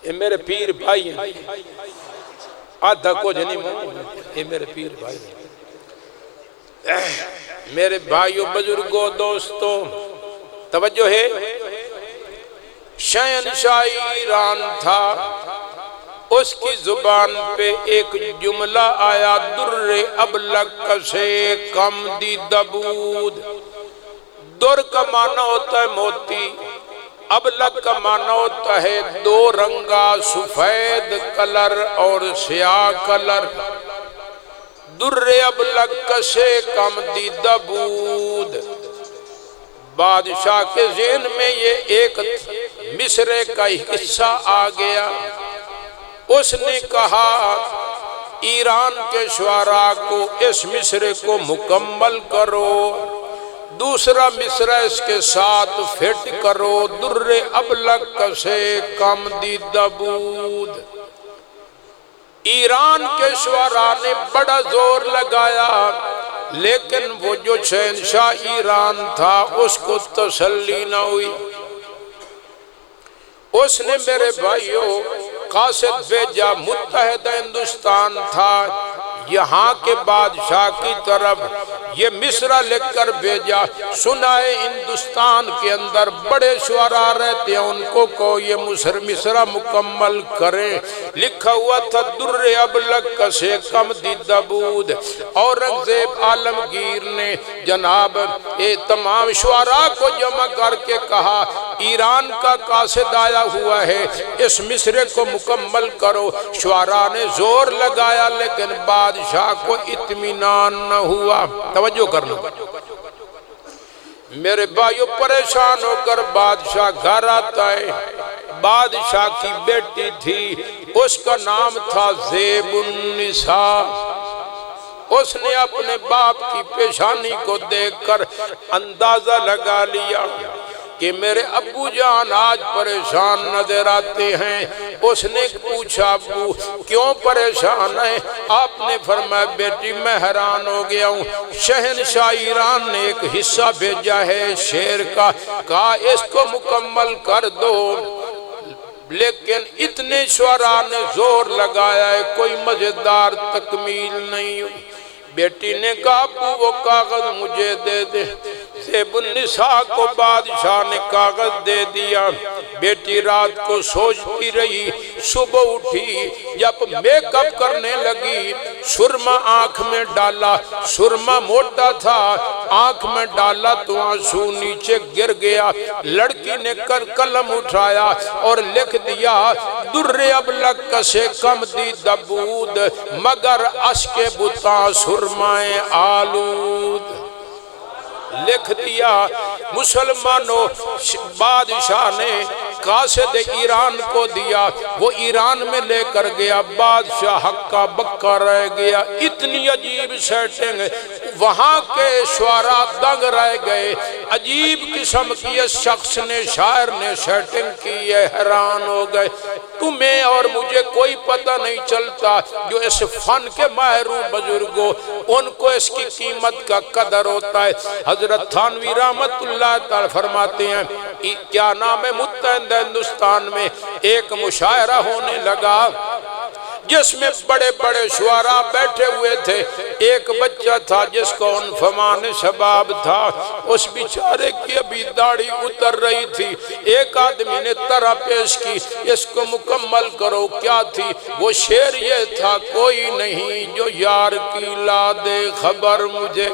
یہ میرے پیر بھائی ہیں، آدھا کو جنی یہ میرے پیر بھائی ہیں. میرے بھائیوں بزرگوں دوستوں توجہ ہے. شہنشاہ ایران تھا، اس کی زبان پہ ایک جملہ آیا در ابلک سے کم دیدہ بود. در کا معنی ہوتا ہے موتی، ابلک کا معنی ہوتا ہے دو رنگا، سفید کلر اور سیاہ کلر. در ابلک سے کم دیدہ بود. بادشاہ کے ذہن میں یہ ایک مصرے کا حصہ آ گیا. اس نے کہا ایران کے شعراء کو اس مصرے کو مکمل کرو، دوسرا مصرع اس کے ساتھ فٹ کرو. در ابلک سے کم دیدہ بود. ایران کے شعراء نے بڑا زور لگایا، لیکن وہ جو شہنشاہ ایران تھا اس کو تسلی نہ ہوئی. اس نے میرے بھائیوں قاصد بھیجا، متحدہ ہندوستان تھا، یہاں کے بادشاہ کی طرف یہ مصرع لکھ کر بھیجا. سنائے ہندوستان کے اندر بڑے شعراء رہتے ہیں، ان کو یہ مصرع مکمل کریں. لکھا ہوا تھا در ابلک سے کم دیدہ بود. اورنگزیب عالمگیر نے جناب تمام شعراء کو جمع کر کے کہا ایران کا قاصد آیا ہوا ہے، اس مصرے کو مکمل کرو. شعراء نے زور لگایا لیکن بادشاہ کو اطمینان نہ ہوا. توجہ کرنا میرے بھائیو، پریشان ہو کر بادشاہ گھر آتا ہے. بادشاہ کی بیٹی تھی، اس کا نام تھا زیب النساء. اس نے اپنے باپ کی پیشانی کو دیکھ کر اندازہ لگا لیا کہ میرے ابو جان آج پریشان نظر آتے ہیں. اس نے پوچھا ابو کیوں پریشان ہے؟ آپ نے فرمایا بیٹی میں حیران ہو گیا ہوں، شہنشاہ ایران نے ایک حصہ بھیجا ہے شعر کا، کہا اس کو مکمل کر دو، لیکن اتنے شعراء نے زور لگایا ہے کوئی مزیدار تکمیل نہیں ہوئی. بیٹی نے کہا ابو وہ کاغذ مجھے دے دے. زیب النساء کو بادشاہ نے کاغذ دے دیا. بیٹی رات کو سوچتی رہی، صبح اٹھی، جب میک اپ کرنے لگی سرما آنکھ میں ڈالا، سرما موٹا تھا، آنکھ میں ڈالا تو آنسو نیچے گر گیا. لڑکی نے قلم اٹھایا اور لکھ دیا در ابلک سے کم دیدہ بود مگر اشک بتاں سرمائے آلود. لکھ دیا. مسلمانوں بادشاہ نے قاصد ایران کو دیا، وہ ایران میں لے کر گیا. بادشاہ ہکا بکا رہ گیا. اتنی عجیب سیٹنگ، وہاں کے شعراء دنگ رہ گئے. عجیب قسم کی اس شخص نے، شاعر نے سیٹنگ کی ہے، حیران ہو گئے. تمہیں اور مجھے کوئی پتہ نہیں چلتا، جو اس فن کے ماہر بزرگوں ان کو اس کی قیمت کا قدر ہوتا ہے. حضرت تھانوی رحمت اللہ تعالی فرماتے ہیں کیا نام ہے متحدہ ہندوستان میں ایک مشاعرہ ہونے لگا جس میں بڑے بڑے شعراء بیٹھے ہوئے تھے. ایک بچہ تھا جس کو عنفمان شباب تھا، اس بیچارے کی ابھی داڑھی اتر رہی تھی. ایک آدمی نے طرح پیش کی اس کو مکمل کرو. کیا تھی وہ شعر؟ یہ تھا کوئی نہیں جو یار کی لا دے خبر مجھے،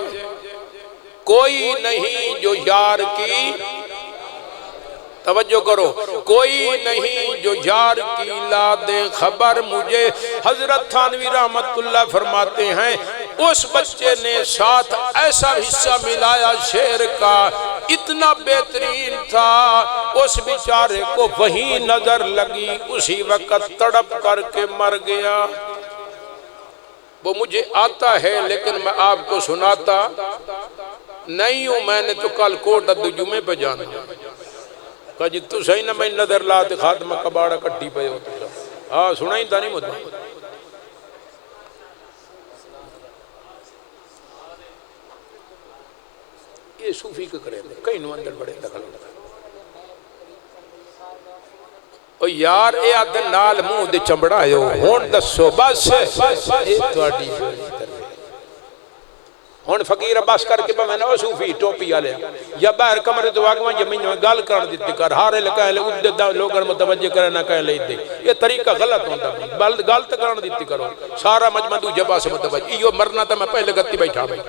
کوئی نہیں جو یار کی، توجہ کرو، کوئی نہیں جو یار کی لا دے خبر مجھے. حضرت تھانوی رحمت اللہ فرماتے ہیں اس بچے نے ساتھ ایسا حصہ ملایا شعر کا، اتنا بہترین تھا. اس بیچارے کو وہی نظر لگی، اسی وقت تڑپ کر کے مر گیا. وہ مجھے آتا ہے لیکن میں آپ کو سناتا نہیں ہوں. میں نے تو کل کوٹ ادو جمعے پہ جانا. کہا جی تو صحیح نہ میں نظر لاتے خاتمہ کباڑا کٹی پہ ہوتا. ہاں سنا ہی تھا نہیں مجھے. یہ صوفی کے کرے دے کئی نو اندر بڑے دخل ہوتا. او یار اے آدھے نال منہ دے چمڑا ہے ہون دسو بس اے توڑی ہون فقیر عباس کر کے میں نے او صوفی ٹوپی آلے یا باہر کمرے تو آگوان جمین میں گال کرن دیتی کر ہارے لکھائے لے ادھے دا لوگر متوجہ کرے نہ کہے لے دے. یہ طریقہ غلط ہوتا گال تکرن دیتی کرو سارا مجمع دو جبا سے متوجہ. یہ مرنا تھا میں پہلے گتی بیٹھا بھائی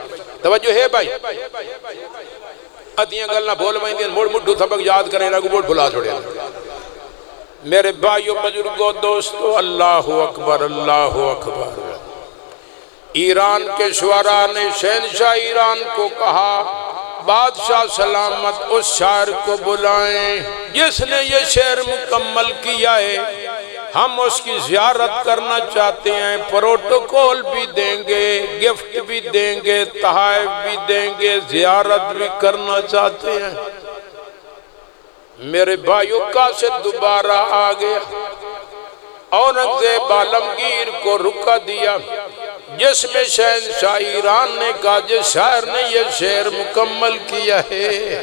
توجہ ہے بھائی. ادھیاں گلنا بھول میں دیں موڑ مڈھو سبق یاد کریں نہ گوڑ بھلا چھوڑے. میرے بھائیو بزرگو دوستو اللہ اکبر اللہ اکبر. ایران کے شعراء نے شہنشاہ ایران کو کہا بادشاہ سلامت اس شاعر کو بلائیں جس نے یہ شعر مکمل کیا ہے. ہم اس کی زیارت کرنا چاہتے ہیں. پروٹوکول بھی دیں گے گفٹ بھی دیں گے تحائف بھی دیں گے زیارت بھی کرنا چاہتے ہیں. میرے بھائیوں کا سے دوبارہ آگیا اورنگزیب عالمگیر کو رکا دیا جس میں شہنشاہ ایران نے کہا جس شاعر نے یہ شعر مکمل کیا ہے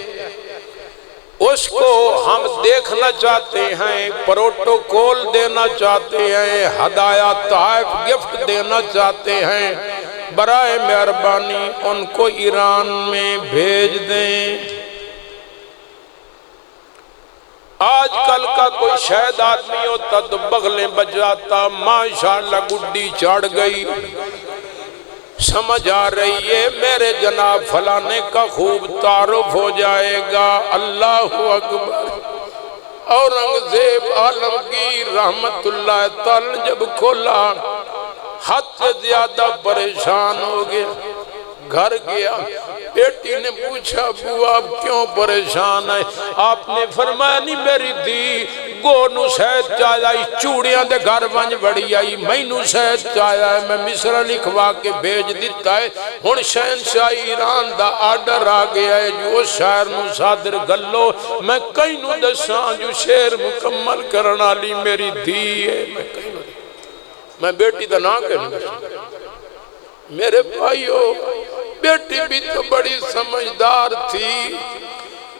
اس کو ہم دیکھنا چاہتے ہیں پروٹوکول دینا چاہتے ہیں ہدایہ تحائف گفٹ دینا چاہتے ہیں. برائے مہربانی ان کو ایران میں بھیج دیں. آج کل کا کوئی شہد آدمی ہوتا تو بغلیں بجاتا ماشاءاللہ گڈی چڑھ گئی سمجھ آ رہی ہے میرے جناب فلانے کا خوب تعارف ہو جائے گا. اللہ اکبر. اورنگزیب عالمگیر رحمت اللہ تعالی جب کھولا حد سے زیادہ پریشان ہو گیا. گھر گیا بیٹی نے پوچھا ابو آپ کیوں پریشان ہے؟ آپ نے فرمایا نہیں میری دی گونو سید چاہیے چوڑیاں دے گھر ونج بڑی آئی مینو سید چاہیے میں مصر لکھوا کے بھیج دیتا ہے. ہن شہنشاہ ایران دا آرڈر آ گیا ہے جو شاعر نو صادر گلو میں کئی نو دساں جو شعر مکمل کرنا لی میری دی ہے. میں بیٹی دا نہ کہنا. میرے بھائیو بیٹی بھی تو بڑی سمجھدار تھی.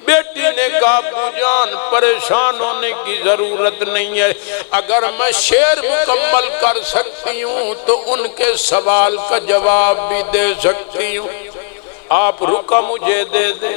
بیٹی نے کہا ابو جان پریشان ہونے کی ضرورت نہیں ہے. اگر میں شعر مکمل کر سکتی ہوں تو ان کے سوال کا جواب بھی دے سکتی ہوں. آپ رکا مجھے دے دے.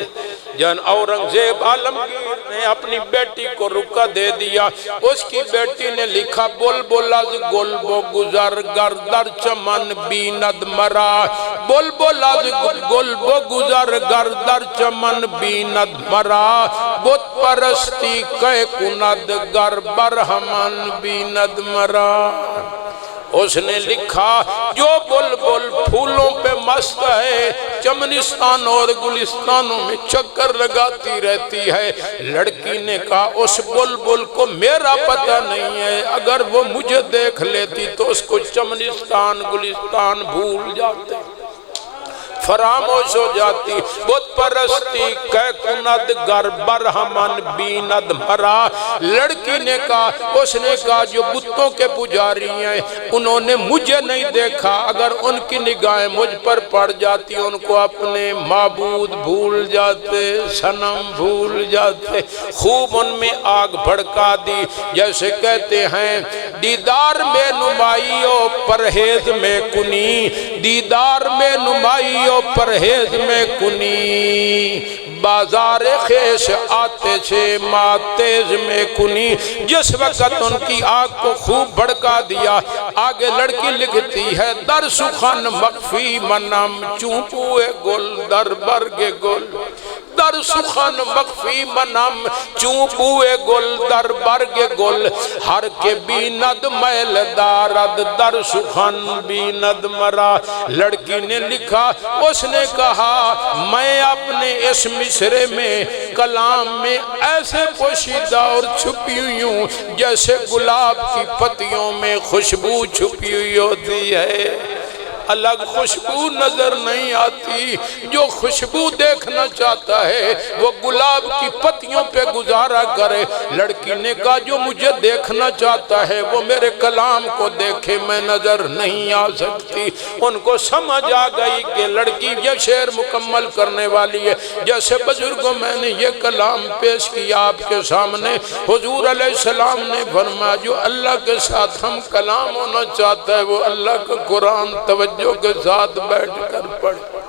جان اورنگزیب عالمگیر نے اپنی بیٹی کو رکا دے دیا. اس کی بیٹی نے لکھا بول بول از گل بو گزر گردر چمن بیند مرا. بول بول از گل بو گزر گردر چمن بیند مرا. بت پرستی کہ کند گر برہمن بیند مرا. اس نے لکھا جو بلبل پھولوں پہ مست ہے چمنستان اور گلستانوں میں چکر لگاتی رہتی ہے. لڑکی نے کہا اس بلبل کو میرا پتہ نہیں ہے اگر وہ مجھے دیکھ لیتی تو اس کو چمنستان گلستان بھول جاتے فراموش ہو جاتی. بت پرستی کہ کند گر برہمن بیند مرا. لڑکی نے کہا اس نے کہا جو بتوں کے پجاری ہیں انہوں نے مجھے نہیں دیکھا اگر ان کی نگاہیں مجھ پر پڑ جاتی ان کو اپنے معبود بھول جاتے صنم بھول جاتے. خوب ان میں آگ بھڑکا دی. جیسے کہتے ہیں دیدار میں نمائیو پرہیز میں کنی. دیدار میں نمائیو پرہیز میں کنی. بازار خیش آتے چھے ماں تیز میں کنی. جس وقت ان کی آگ کو خوب بھڑکا دیا آگے لڑکی لکھتی ہے در سخن مخفی منم چونپوے گل در برگ گل. در سخن مخفی منم چونپوے گل در برگ گل. ہر کے بیند میل دارد در سخن بیند مرا. لڑکی نے لکھا اس نے کہا میں اپنے اس مصرے میں کلام میں ایسے پوشیدہ اور چھپی ہوئی ہوں جیسے گلاب کی پتیوں میں خوشبو چھپی ہوئی ہوتی ہے. الگ خوشبو نظر نہیں آتی۔ جو خوشبو دیکھنا چاہتا ہے وہ گلاب کی پتیوں پہ گزارا کرے۔ لڑکی نے کہا جو مجھے دیکھنا چاہتا ہے وہ میرے کلام کو دیکھے، میں نظر نہیں آ سکتی۔ ان کو سمجھ آ گئی کہ لڑکی یہ شعر مکمل کرنے والی ہے۔ جیسے بزرگوں میں نے یہ کلام پیش کیا آپ کے سامنے، حضور علیہ السلام نے فرمایا جو اللہ کے ساتھ ہم کلام ہونا چاہتا ہے وہ اللہ کا قرآن توجہ کے ساتھ بیٹھ کر پڑھے۔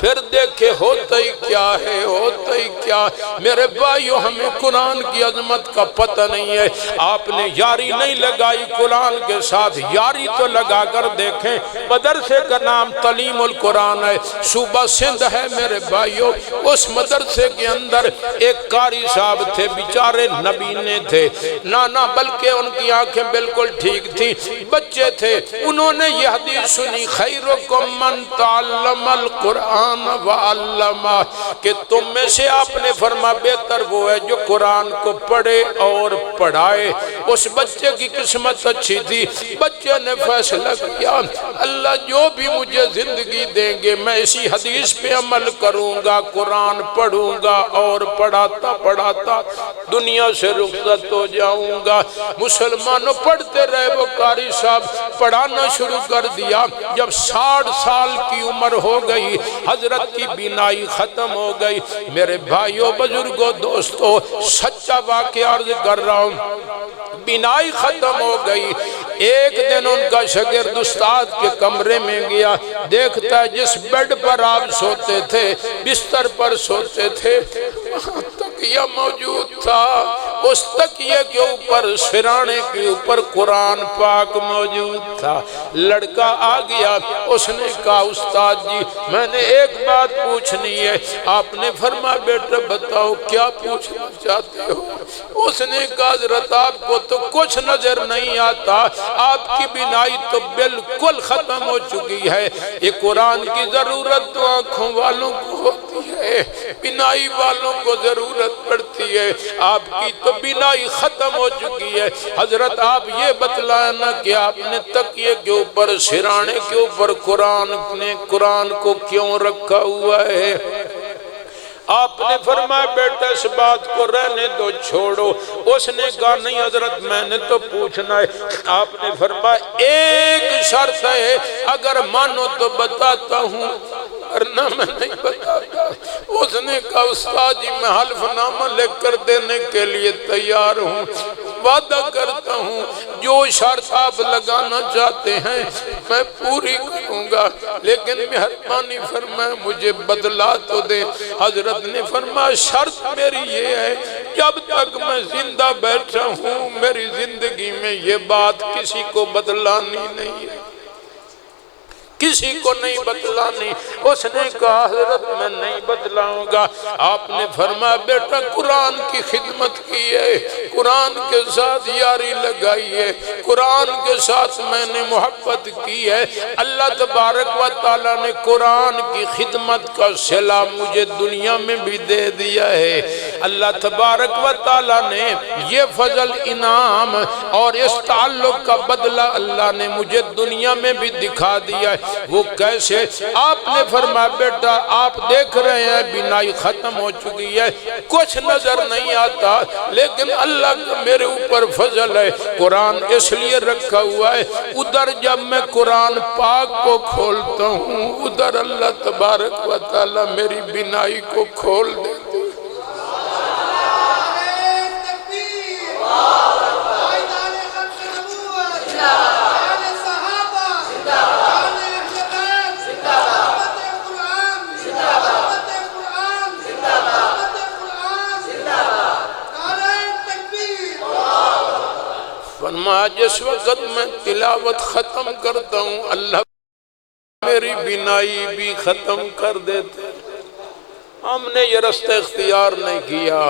پھر دیکھے ہوتا ہی کیا ہے، ہوتا ہی کیا۔ میرے بھائیو ہمیں قرآن کی عظمت کا پتہ نہیں ہے۔ آپ نے یاری نہیں لگائی قرآن کے ساتھ، یاری تو لگا کر دیکھیں۔ مدرسے کا نام تعلیم القرآن ہے، صوبہ سندھ ہے میرے بھائیو۔ اس مدرسے کے اندر ایک قاری صاحب تھے، بیچارے نبینے تھے، نانا بلکہ ان کی آنکھیں بالکل ٹھیک تھی، بچے تھے۔ انہوں نے یہ حدیث سنی خیرکم من تعلم القرآن وعلمہ، کہ تم میں سے آپ نے فرما بہتر وہ ہے جو قرآن کو پڑھے اور پڑھائے۔ اس بچے کی قسمت اچھی تھی، بچے نے فیصلہ کیا اللہ جو بھی مجھے زندگی دیں گے میں اسی حدیث پہ عمل کروں گا، قرآن پڑھوں گا اور پڑھاتا پڑھاتا دنیا سے رخصت ہو جاؤں گا۔ مسلمانوں پڑھتے رہے، وہ قاری صاحب پڑھانا شروع کر دیا۔ جب 60 سال کی عمر ہو گئی حضرت کی بینائی ختم ہو گئی۔ میرے بھائیوں بزرگوں دوستوں سچا واقعہ عرض کر رہا ہوں، بینائی ختم ہو گئی۔ ایک دن ان کا شاگرد استاد کے کمرے میں گیا، دیکھتا ہے جس بیڈ پر آپ سوتے تھے، بستر پر سوتے تھے، تکیہ موجود تھا۔ اس تکیے کے اوپر سرانے کے اوپر قرآن پاک موجود تھا۔ لڑکا آ گیا، اس نے کہا استاد جی میں نے ایک بات پوچھنی ہے۔ آپ نے فرمایا بیٹا بتاؤ کیا پوچھنا چاہتے ہو؟ اس نے کہا حضرت آپ کو تو کچھ نظر نہیں آتا، آپ کی بینائی تو بالکل ختم ہو چکی ہے۔ یہ قرآن کی ضرورت تو آنکھوں والوں کو ہوتی ہے، بینائی والوں کو ضرورت پڑتی ہے، آپ کی تو بینائی ختم ہو چکی ہے۔ حضرت آپ یہ بتلانا کہ آپ نے تکیے کے اوپر سرانے کے اوپر قرآن کو کیوں رکھا ہوا ہے؟ آپ نے فرمایا بیٹا اس بات کو رہنے دو، چھوڑو۔ اس نے کہا نہیں حضرت میں نے تو پوچھنا ہے۔ آپ نے فرمایا ایک شرط ہے، اگر مانو تو بتاتا ہوں ورنہ میں نہیں بتاتا۔ اس نے کہا استاد جی میں حلف نامہ لکھ کر دینے کے لیے تیار ہوں، وعدہ کرتا ہوں جو شرط آپ لگانا چاہتے ہیں میں پوری کروں گا، لیکن مہربانی فرمائے مجھے بدلا تو دے۔ حضرت نے فرمایا شرط میری یہ ہے جب تک میں زندہ بیٹھا ہوں میری زندگی میں یہ بات کسی کو بدلانی نہیں ہے، کسی کو نہیں بتلانی۔ اس نے کہا حضرت میں نہیں بتلاؤں گا۔ آپ نے فرمایا بیٹا قرآن کی خدمت کی ہے، قرآن کے ساتھ یاری لگائی ہے، قرآن کے ساتھ میں نے محبت کی ہے۔ اللہ تبارک و تعالیٰ نے قرآن کی خدمت کا صلہ مجھے دنیا میں بھی دے دیا ہے۔ اللہ تبارک و تعالیٰ نے یہ فضل انعام اور اس تعلق کا بدلہ اللہ نے مجھے دنیا میں بھی دکھا دیا ہے۔ وہ کیسے؟ آپ نے فرمایا بیٹا آپ دیکھ رہے ہیں بینائی ختم ہو چکی ہے، کچھ نظر نہیں آتا، لیکن اللہ کا میرے اوپر فضل ہے، قرآن اس لیے رکھا ہوا ہے ادھر جب میں قرآن پاک کو کھولتا ہوں ادھر اللہ تبارک و تعالی میری بینائی کو کھول دیتے۔ فرمایا جس وقت میں تلاوت ختم کرتا ہوں اللہ میری بینائی بھی ختم کر دیتے۔ ہم نے یہ رستہ اختیار نہیں کیا۔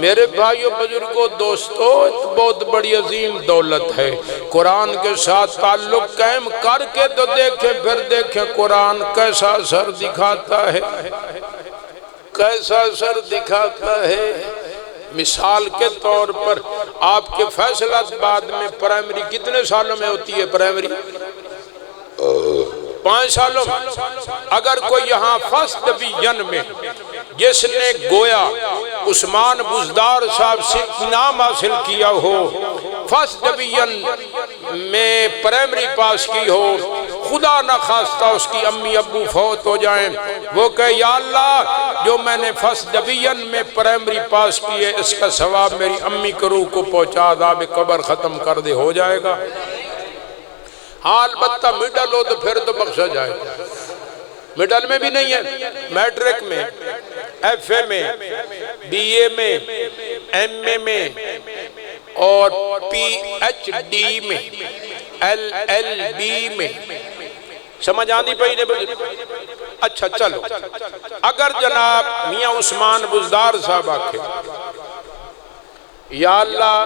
میرے بھائیوں بزرگوں دوستوں بہت بڑی عظیم دولت ہے، قرآن کے ساتھ تعلق قائم کر کے تو دیکھیں، پھر دیکھیں قرآن کیسا اثر دکھاتا ہے، کیسا اثر دکھاتا ہے۔ مثال کے طور پر آپ کے فیصلہ بعد میں پرائمری کتنے سالوں میں ہوتی ہے؟ پرائمری 5 سالوں اگر کوئی یہاں فرسٹ ڈویژن میں جس نے گویا عثمان بزدار صاحب سے انعام حاصل کیا ہو، فرسٹ ڈویژن میں پرائمری پاس کی ہو، خدا نہ خواستہ اس کی امی ابو فوت ہو جائیں، وہ کہے یا اللہ جو میں نے فرسٹ ڈویژن میں پرائمری پاس کی ہے اس کا ثواب میری امی کی روح کو پہنچا، عذاب قبر ختم کر دے، ہو جائے گا۔ ہاں البتہ مڈل ہو تو پھر تو بخشا جائے گا۔ مڈل میں بھی نہیں ہے، میٹرک میں، ایف اے میں، بی اے میں، ایم اے میں اور پی ایچ ڈی میں، ایل ایل بی میں، سمجھ آنی پہی نے بجھے؟ اچھا چلو، اگر جناب میاں عثمان بزدار صاحب آکھے یا اللہ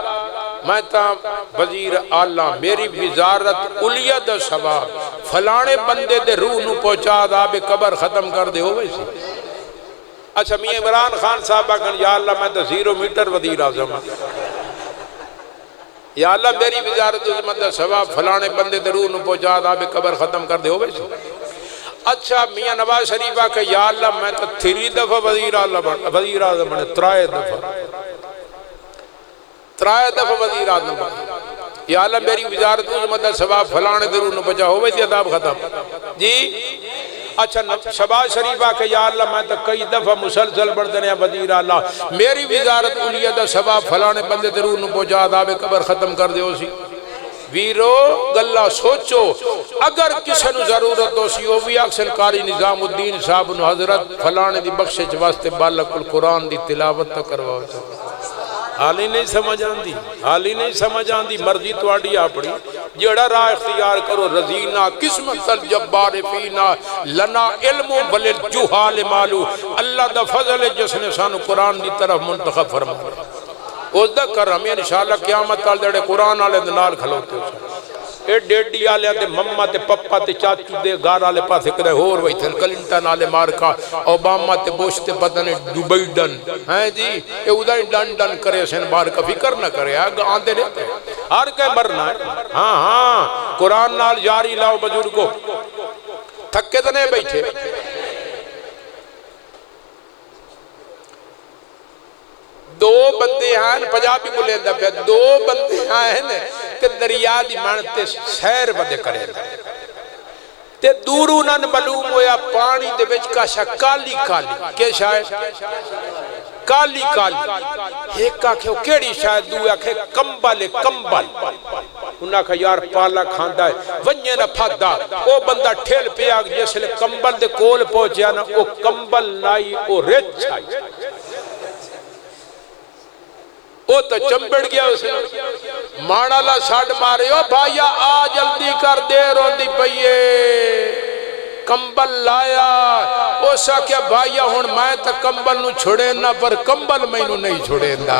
میں تا وزیر اعلیٰ میری وزارت علیہ دا ثواب فلانے بندے دے روح نو پہنچا عذاب قبر ختم کر دے ہو ویسے۔ اچھا میاں عمران خان صاحب آکھن یا اللہ میں تا 0 میٹر وزیر اعظم یا اللہ میری وزارت عظمت دا ثواب فلانے بندے دے روح نو پہنچا عذاب قبر ختم کر دے ہو ویسے۔ اچھا میاں نواز شریف آکھے یا اللہ میں تا 3 دفعہ وزیر اعظم بنے، 3 دفعہ وزیر اعظم بنے، یا اللہ میری وزارت عظمت دا ثواب فلانے دے روح نو پہنچا ہو ویسے عذاب ختم جی۔ اچھا شہباز شریف آکھے یا اللہ میں تو کئی دفعہ مسلسل بڑھتے ہیں وزیر اعلیٰ میری وزارت علیہ دا ثواب فلانے بندے دے روح نو پہنچا عذاب قبر ختم کر دے ہو سی۔ ویرو گلہ سوچو اگر کسی نو ضرورت ہو سی وہ بھی اکثر قاری نظام الدین صاحب نو حضرت فلانے دی بخشش واسطے بالک القرآن دی تلاوت تو کرواؤ چاہتا حال ہی نہیں سمجھ آندی، مرضی تواڈی اپنی جڑا راہ اختیار کرو رضینا قسمت الجبار فینا لنا علم وللجہال مالو، اللہ دا فضل ہے جس نے سانو قرآن دی طرف منتخب فرمایا، اس دا کرم انشاءاللہ قیامت تال دے قرآن والے نال کھلوتے ہو اے ڈیڈی آلے تے مما تے پپا تے چاچو دے گار آلے پاسے کدے ہور وئی تھے کلنٹن آلے مارکا اوباما تے بوش تے پتہ نے ڈوبئی ڈن ہیں جی اے ادھر ڈن ڈن کرے سن مارکا فکر نہ کرے آندے رہتے ہر کہیں مرنا ہے۔ ہاں قرآن نال جاری لاؤ بزرگو تھکے تو نہیں بیٹھے۔ دو بندے ہیں پنجابی بولے دا پہ دو بندے ہیں کہ دریا دی مانتے سیر بدے کرے تے دورو نن معلوم ہویا پانی دے وچ کاشا کالی کالی کہ شاید کالی کالی ایک آکھے کیڑی شاید دو آکھے کمبل انہاں کہا یار پالا کھاندا ہے ونجے نہ پھادا او بندہ ٹھیل پہ آگ جیسے کمبل دے کول پہنچیا نا او کمبل نائی او رچ آئی او تو چمبڑ گیا اس نے مانا لا ساڑھ مارے او بھائیا آ جلدی کر دے روندی پئیے کمبل لایا او سا کیا بھائیا ہون میں تا کمبل نو چھوڑے نا پر کمبل میں نو نہیں چھوڑے نا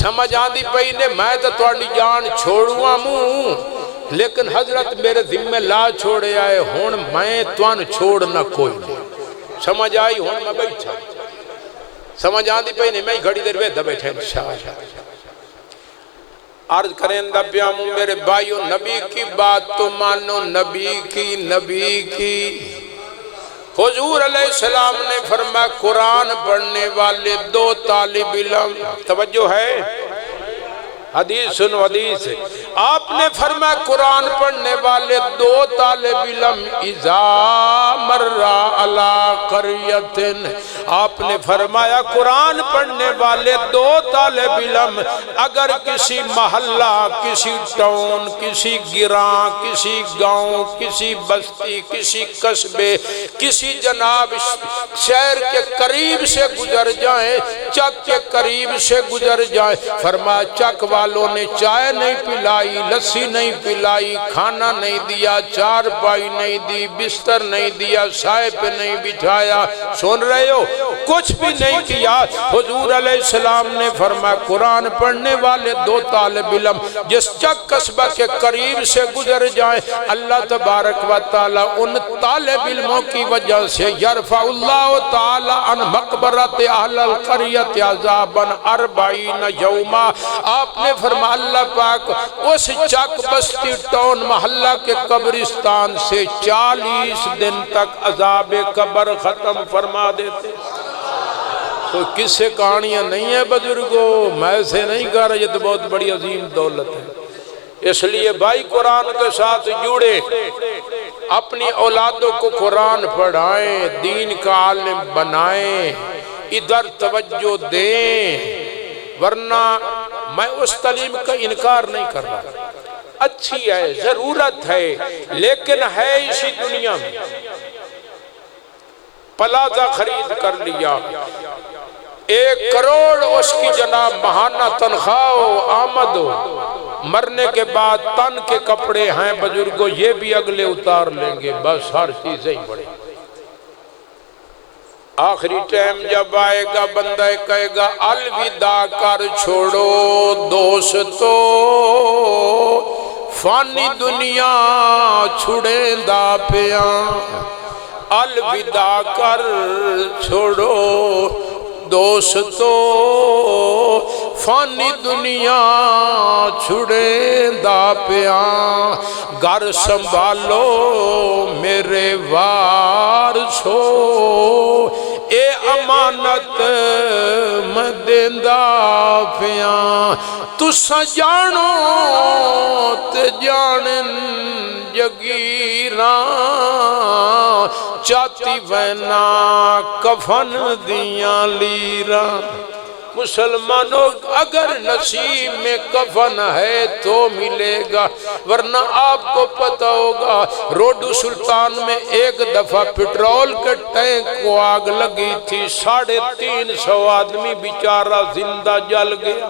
سمجھ آن دی پئی نے میں تا توڑی جان چھوڑوا موں لیکن حضرت میرے ذمہ لا چھوڑے آئے ہون میں توان چھوڑنا کوئی نہیں سمجھ آئی ہون میں بیٹھا سمجھ آن دی پئی نہیں میں گھڑی دیر ویدہ بیٹھے انشاءاللہ عرض کریں دا پیاموں میرے بھائیوں نبی کی بات تو مانو نبی کی حضور علیہ السلام نے فرمایا قرآن پڑھنے والے 2 طالب علم توجہ ہے حدیث سنو حدیث ہے آپ نے فرمایا قرآن پڑھنے والے 2 طالب علم اذا مرہ علی قریت آپ نے فرمایا قرآن پڑھنے والے 2 طالب علم اگر کسی محلہ کسی ٹاؤن کسی گراں کسی گاؤں کسی بستی کسی قصبے کسی جناب شہر کے قریب سے گزر جائیں چک کے قریب سے گزر جائیں فرمایا چک والوں نے چائے نہیں پلائی لسی نہیں پلائی کھانا نہیں دیا چار پائی نہیں دی بستر نہیں دیا سائے پہ نہیں بٹھایا سن رہے ہو کچھ بھی نہیں کیا حضور علیہ السلام نے فرمایا قرآن پڑھنے والے 2 طالب علم جس چک قصبہ کے قریب سے گزر جائیں اللہ تبارک و تعالی ان طالب علموں کی وجہ سے یرفع اللہ تعالی عن مقبرت اہل القریت عذابا 40 یوما آپ نے فرمایا اللہ پاک اس چک بستی ٹاؤن محلہ کے قبرستان سے 40 دن تک عذاب قبر ختم فرما دیتے۔ کوئی قصے کہانیاں نہیں ہیں بزرگوں، میں سے نہیں کہہ رہا، یہ تو بہت بڑی عظیم دولت ہے۔ اس لیے بھائی قرآن کے ساتھ جڑے، اپنی اولادوں کو قرآن پڑھائیں، دین کا عالم بنائیں، ادھر توجہ دیں، ورنہ میں اس تعلیم کا انکار نہیں کر رہا، اچھی ہے، ضرورت ہے، لیکن ہے اسی دنیا میں۔ پلازہ خرید کر لیا، 1 کروڑ اس کی جناب ماہانہ تنخواہ ہو، آمد ہو، مرنے کے بعد تن کے کپڑے ہیں بزرگوں، یہ بھی اگلے اتار لیں گے، بس ہر چیزیں ہی بڑھیں۔ آخری ٹائم جب آئے گا بندہ کہے گا الوداع کر چھوڑو دوستو، فانی دنیا چھڑیں دا پیاں، الوداع کر چھوڑو دوستو، فانی دنیا چھڑیں دا پیاں، گھر سنبھالو میرے وارثو، اے امانت میں دیندا پیاں، تساں جانو تے جانن جگیراں، چاتی وینا کفن دیاں لیراں۔ مسلمانوں اگر نصیب میں کفن ہے تو ملے گا، ورنہ آپ کو پتہ ہوگا روڈو سلطان میں ایک دفعہ پیٹرول کے ٹینک کو آگ لگی تھی، 350 آدمی بیچارہ زندہ جل گیا۔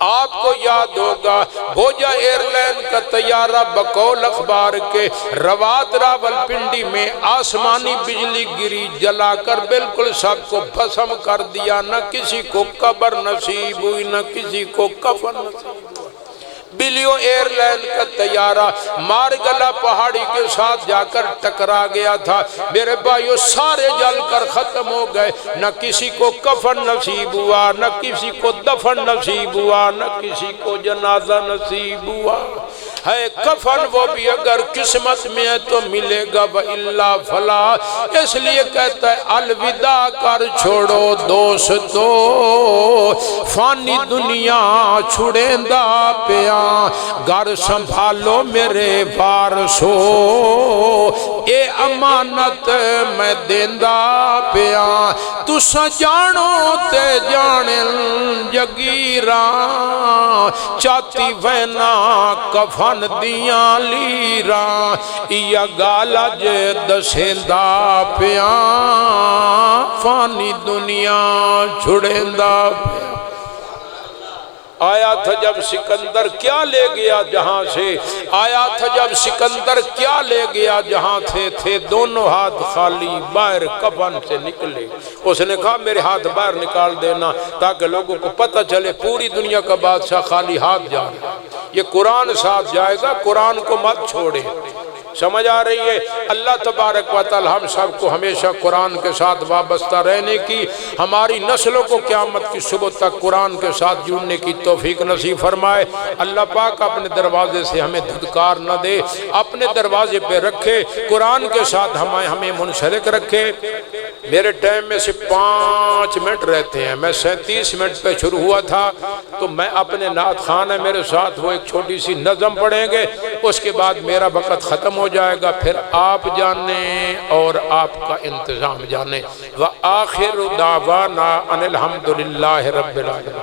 آپ کو یاد ہوگا بھوجا ایئر لائن کا طیارہ بقول اخبار کے روات راول پنڈی میں آسمانی بجلی گری، جلا کر بالکل سب کو بھسم کر دیا، نہ کسی کو قبر نصیب ہوئی نہ کسی کو کفن نصیب ہوئی۔ بلیو ایئر لائن کا طیارہ مارگلا پہاڑی کے ساتھ جا کر ٹکرا گیا تھا، میرے بھائیو سارے جل کر ختم ہو گئے، نہ کسی کو کفن نصیب ہوا، نہ کسی کو دفن نصیب ہوا، نہ کسی کو جنازہ نصیب ہوا۔ ہے کفن وہ بھی اگر قسمت میں ہے تو ملے گا، وَإِلَّا فَلَا، اس لیے کہتا ہے الوداع کر چھوڑو دوستو، فانی دنیا چھڑیں دا پیاں، گھر سنبھالو میرے وارثو، اے امانت میں دیندا پیاں، تساں جانو تے جانن جگیراں، چاتی وینا کفن دیاں لیراں، یا گالا جے دسیندا پیاں، فانی دنیا چھڑیندا پیاں۔ آیا تھا جب سکندر کیا لے گیا جہاں سے، آیا تھا جب سکندر کیا لے گیا جہاں تھے دونوں ہاتھ خالی، باہر کفن سے نکلے۔ اس نے کہا میرے ہاتھ باہر نکال دینا تاکہ لوگوں کو پتہ چلے پوری دنیا کا بادشاہ خالی ہاتھ جا رہا ہے۔ یہ قرآن ساتھ جائے گا، قرآن کو مت چھوڑے۔ سمجھ آ رہی ہے؟ اللہ تبارک و تعالی ہم سب کو ہمیشہ قرآن کے ساتھ وابستہ رہنے کی، ہماری نسلوں کو قیامت کی صبح تک قرآن کے ساتھ جڑنے کی توفیق نصیب فرمائے۔ اللہ پاک اپنے دروازے سے ہمیں دھتکار نہ دے، اپنے دروازے پہ رکھے، قرآن کے ساتھ ہمیں منسلک رکھے۔ میرے ٹائم میں سے 5 منٹ رہتے ہیں، میں 37 منٹ پہ شروع ہوا تھا، تو میں اپنے نعت خان ہے میرے ساتھ، وہ ایک چھوٹی سی نظم پڑھیں گے، اس کے بعد میرا وقت ختم ہو جائے گا، پھر آپ جانیں اور آپ کا انتظام جانیں۔ وآخر دعوانا ان الحمدللہ رب العالمین۔